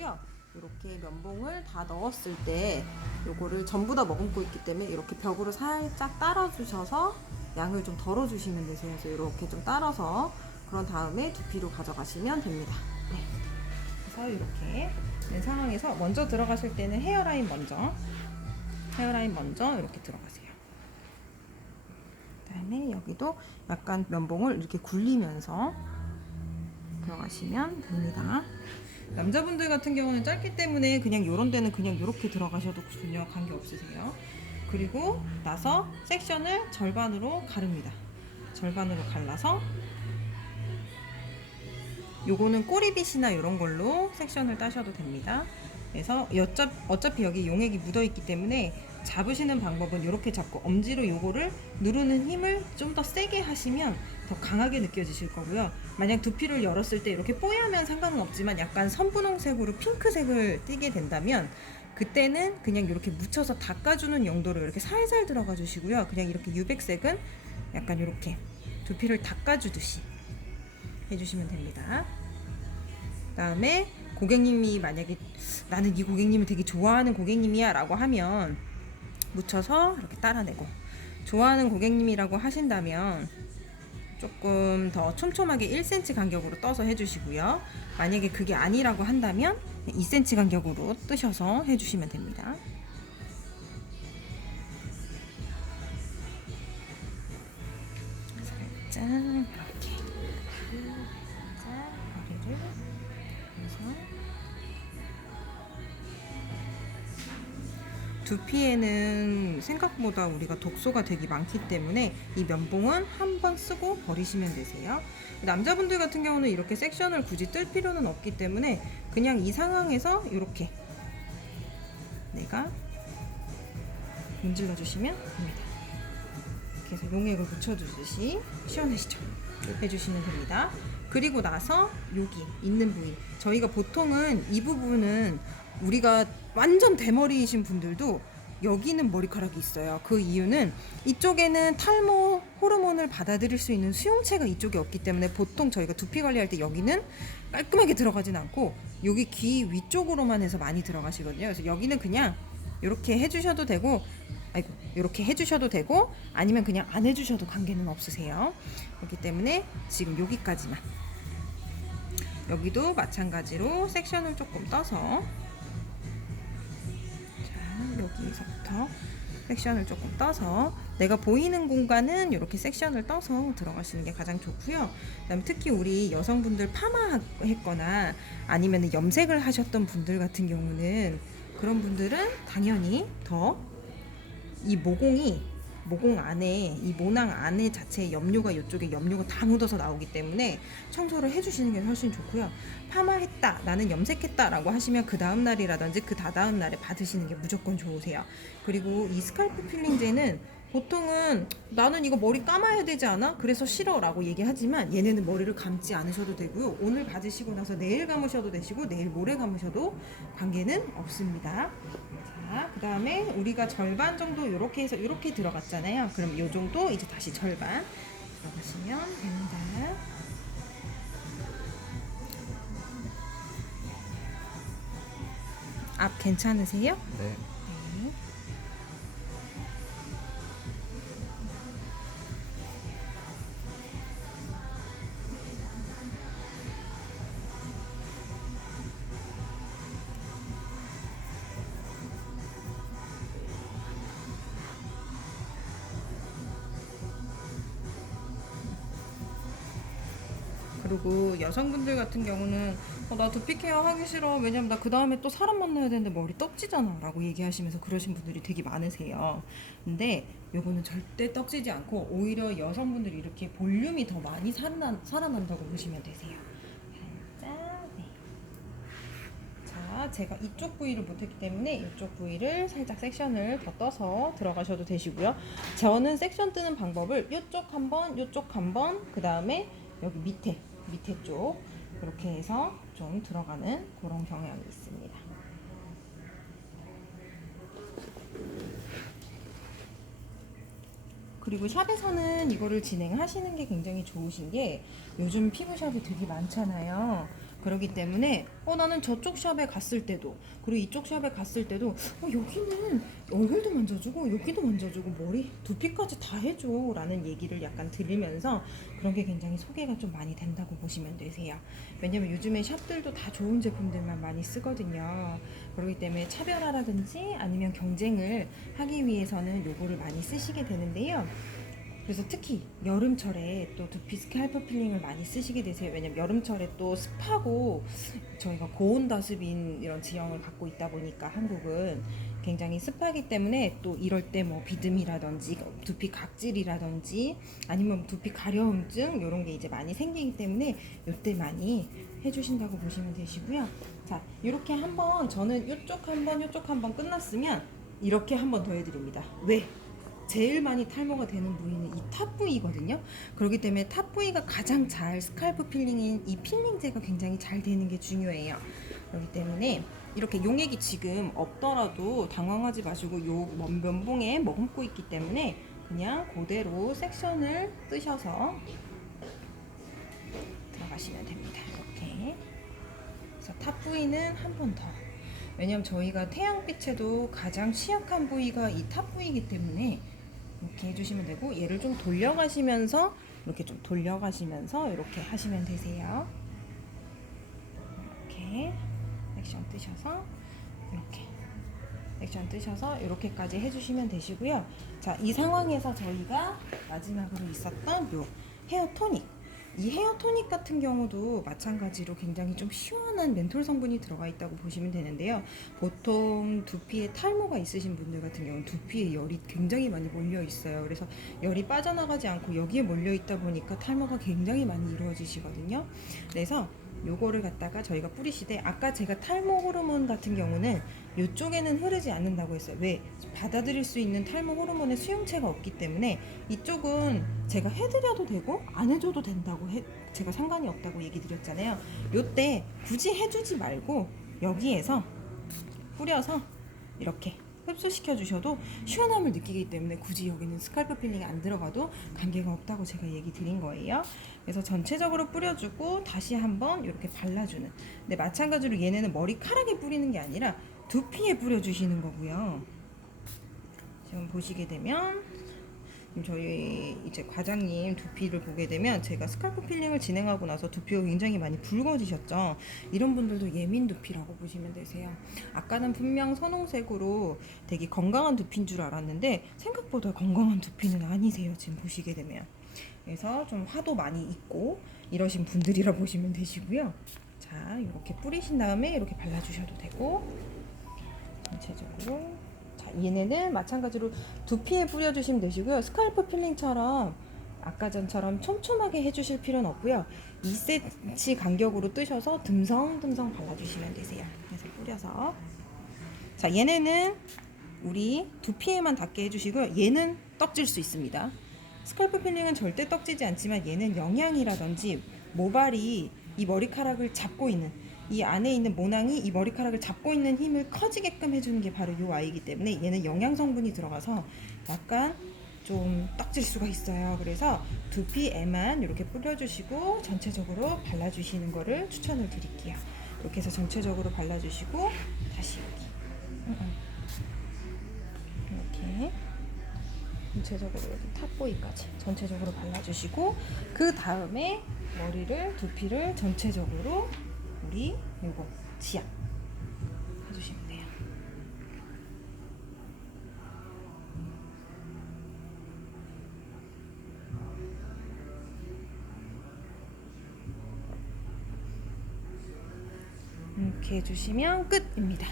되고요. 이렇게 면봉을 다 넣었을 때 요거를 전부 다 머금고 있기 때문에 이렇게 벽으로 살짝 따라주셔서 양을 좀 덜어주시면 되세요. 그래서 이렇게 좀 따라서 그런 다음에 두피로 가져가시면 됩니다. 네. 그래서 이렇게 된 상황에서 먼저 들어가실 때는 헤어라인 먼저 이렇게 들어가세요. 그다음에 여기도 약간 면봉을 이렇게 굴리면서 들어가시면 됩니다. 남자분들 같은 경우는 짧기 때문에 그냥 요런 데는 그냥 이렇게 들어가셔도 전혀 관계 없으세요. 그리고 나서 섹션을 절반으로 가릅니다. 절반으로 갈라서 요거는 꼬리빗이나 이런 걸로 섹션을 따셔도 됩니다. 그래서 어차피 여기 용액이 묻어 있기 때문에 잡으시는 방법은 이렇게 잡고 엄지로 요거를 누르는 힘을 좀 더 세게 하시면 더 강하게 느껴지실 거고요. 만약 두피를 열었을 때 이렇게 뽀얗면 상관은 없지만 약간 선분홍색으로 핑크색을 띠게 된다면 그때는 그냥 이렇게 묻혀서 닦아주는 용도로 이렇게 살살 들어가 주시고요. 그냥 이렇게 유백색은 약간 이렇게 두피를 닦아주듯이 해주시면 됩니다. 그다음에 고객님이 만약에 나는 이 고객님을 되게 좋아하는 고객님이야 라고 하면 묻혀서 이렇게 따라내고, 좋아하는 고객님이라고 하신다면 조금 더 촘촘하게 1cm 간격으로 떠서 해주시고요. 만약에 그게 아니라고 한다면 2cm 간격으로 뜨셔서 해주시면 됩니다. 살짝 이렇게 살짝 머리를 해서 두피에는 생각보다 우리가 독소가 되게 많기 때문에 이 면봉은 한 번 쓰고 버리시면 되세요. 남자분들 같은 경우는 이렇게 섹션을 굳이 뜰 필요는 없기 때문에 그냥 이 상황에서 이렇게 내가 문질러 주시면 됩니다. 이렇게 해서 용액을 묻혀주듯이 시원하시죠? 해주시면 됩니다. 그리고 나서 여기 있는 부위, 저희가 보통은 이 부분은 우리가 완전 대머리이신 분들도 여기는 머리카락이 있어요. 그 이유는 이쪽에는 탈모 호르몬을 받아들일 수 있는 수용체가 이쪽에 없기 때문에 보통 저희가 두피 관리할 때 여기는 깔끔하게 들어가진 않고 여기 귀 위쪽으로만 해서 많이 들어가시거든요. 그래서 여기는 그냥 이렇게 해주셔도 되고, 이렇게 해주셔도 되고 아니면 그냥 안 해주셔도 관계는 없으세요. 그렇기 때문에 지금 여기까지만, 여기도 마찬가지로 섹션을 조금 떠서, 자 여기서부터 섹션을 조금 떠서 내가 보이는 공간은 이렇게 섹션을 떠서 들어가시는 게 가장 좋고요. 그다음에 특히 우리 여성분들 파마했거나 아니면 염색을 하셨던 분들 같은 경우는, 그런 분들은 당연히 더 이 모공 안에, 이 모낭 안에 자체에 염료가, 이쪽에 염료가 다 묻어서 나오기 때문에 청소를 해주시는 게 훨씬 좋고요. 파마했다, 나는 염색했다 라고 하시면 그 다음 날이라든지 그 다다음 날에 받으시는 게 무조건 좋으세요. 그리고 이 스칼프 필링제는 보통은 나는 이거 머리 감아야 되지 않아? 그래서 싫어 라고 얘기하지만 얘네는 머리를 감지 않으셔도 되고요. 오늘 받으시고 나서 내일 감으셔도 되시고 내일 모레 감으셔도 관계는 없습니다. 자, 그 다음에 우리가 절반 정도 이렇게 해서 이렇게 들어갔잖아요. 그럼 이 정도 이제 다시 절반 들어가시면 됩니다. 앞 괜찮으세요? 네. 네. 그리고 여성분들 같은 경우는 나 두피 케어 하기 싫어, 왜냐면 나 그 다음에 또 사람 만나야 되는데 머리 떡지잖아 라고 얘기하시면서 그러신 분들이 되게 많으세요. 근데 요거는 절대 떡지지 않고 오히려 여성분들이 이렇게 볼륨이 더 많이 살아난다고 보시면 되세요. 살짝, 네. 자, 제가 이쪽 부위를 못했기 때문에 이쪽 부위를 살짝 섹션을 더 떠서 들어가셔도 되시고요. 저는 섹션 뜨는 방법을 이쪽 한번, 이쪽 한번, 그 다음에 여기 밑에 쪽 이렇게 해서 좀 들어가는 그런 경향이 있습니다. 그리고 샵에서는 이거를 진행하시는 게 굉장히 좋으신 게, 요즘 피부샵이 되게 많잖아요. 그렇기 때문에 나는 저쪽 샵에 갔을 때도 그리고 이쪽 샵에 갔을 때도 여기는 얼굴도 만져주고 여기도 만져주고 머리 두피까지 다 해줘 라는 얘기를 약간 들으면서 그런 게 굉장히 소개가 좀 많이 된다고 보시면 되세요. 왜냐면 요즘에 샵들도 다 좋은 제품들만 많이 쓰거든요. 그렇기 때문에 차별화라든지 아니면 경쟁을 하기 위해서는 요거를 많이 쓰시게 되는데요. 그래서 특히 여름철에 또 두피 스칼프 필링을 많이 쓰시게 되세요. 왜냐면 여름철에 또 습하고 저희가 고온 다습인 이런 지형을 갖고 있다 보니까 한국은 굉장히 습하기 때문에 또 이럴 때 뭐 비듬이라든지 두피 각질이라든지 아니면 두피 가려움증 이런 게 이제 많이 생기기 때문에 이때 많이 해주신다고 보시면 되시고요. 자, 이렇게 한번 저는 이쪽 한번 끝났으면 이렇게 한번 더 해드립니다. 왜? 제일 많이 탈모가 되는 부위는 이 탑 부위거든요. 그렇기 때문에 탑 부위가 가장 잘 스칼프 필링인 이 필링제가 굉장히 잘 되는 게 중요해요. 그렇기 때문에 이렇게 용액이 지금 없더라도 당황하지 마시고 요 면봉에 머금고 있기 때문에 그냥 그대로 섹션을 뜨셔서 들어가시면 됩니다. 이렇게. 그래서 탑 부위는 한 번 더. 왜냐면 저희가 태양빛에도 가장 취약한 부위가 이 탑 부위이기 때문에 이렇게 해주시면 되고 얘를 좀 돌려가시면서 이렇게 하시면 되세요. 이렇게 액션 뜨셔서 이렇게 액션 뜨셔서 이렇게까지 해주시면 되시고요. 자, 이 상황에서 저희가 마지막으로 있었던 요 헤어 토닉, 이 헤어 토닉 같은 경우도 마찬가지로 굉장히 좀 시원한 멘톨 성분이 들어가 있다고 보시면 되는데요. 보통 두피에 탈모가 있으신 분들 같은 경우는 두피에 열이 굉장히 많이 몰려 있어요. 그래서 열이 빠져나가지 않고 여기에 몰려 있다 보니까 탈모가 굉장히 많이 이루어지시거든요. 그래서 요거를 갖다가 저희가 뿌리시되 아까 제가 탈모 호르몬 같은 경우는 이쪽에는 흐르지 않는다고 했어요. 왜? 받아들일 수 있는 탈모 호르몬의 수용체가 없기 때문에 이쪽은 제가 해드려도 되고 안 해줘도 된다고 제가 상관이 없다고 얘기 드렸잖아요. 요때 굳이 해주지 말고 여기에서 뿌려서 이렇게 흡수시켜 주셔도 시원함을 느끼기 때문에 굳이 여기는 스칼프 필링이 안 들어가도 관계가 없다고 제가 얘기 드린 거예요. 그래서 전체적으로 뿌려주고 다시 한번 이렇게 발라주는. 근데 마찬가지로 얘네는 머리카락에 뿌리는 게 아니라 두피에 뿌려주시는 거고요. 지금 보시게 되면 저희 이제 과장님 두피를 보게 되면 제가 스칼프 필링을 진행하고 나서 두피가 굉장히 많이 붉어지셨죠. 이런 분들도 예민 두피라고 보시면 되세요. 아까는 분명 선홍색으로 되게 건강한 두피인 줄 알았는데 생각보다 건강한 두피는 아니세요. 지금 보시게 되면. 그래서 좀 화도 많이 있고 이러신 분들이라 보시면 되시고요. 자, 이렇게 뿌리신 다음에 이렇게 발라주셔도 되고 전체적으로. 자, 얘네는 마찬가지로 두피에 뿌려주시면 되시고요. 스칼프 필링처럼 아까 전처럼 촘촘하게 해주실 필요는 없고요. 2cm 간격으로 뜨셔서 듬성듬성 발라주시면 되세요. 그래서 뿌려서. 자, 얘네는 우리 두피에만 닿게 해주시고요. 얘는 떡질 수 있습니다. 스칼프 필링은 절대 떡지지 않지만 얘는 영양이라든지 모발이 이 머리카락을 잡고 있는 이 안에 있는 모낭이 이 머리카락을 잡고 있는 힘을 커지게끔 해주는 게 바로 이 아이이기 때문에 얘는 영양 성분이 들어가서 약간 좀 떡질 수가 있어요. 그래서 두피에만 이렇게 뿌려주시고 전체적으로 발라주시는 거를 추천을 드릴게요. 이렇게 해서 전체적으로 발라주시고 다시 여기 이렇게 전체적으로 여기 탑보이까지 전체적으로 발라주시고 그 다음에 머리를 두피를 전체적으로 우리 요거 지압 해주시면 돼요. 이렇게 해주시면 끝입니다.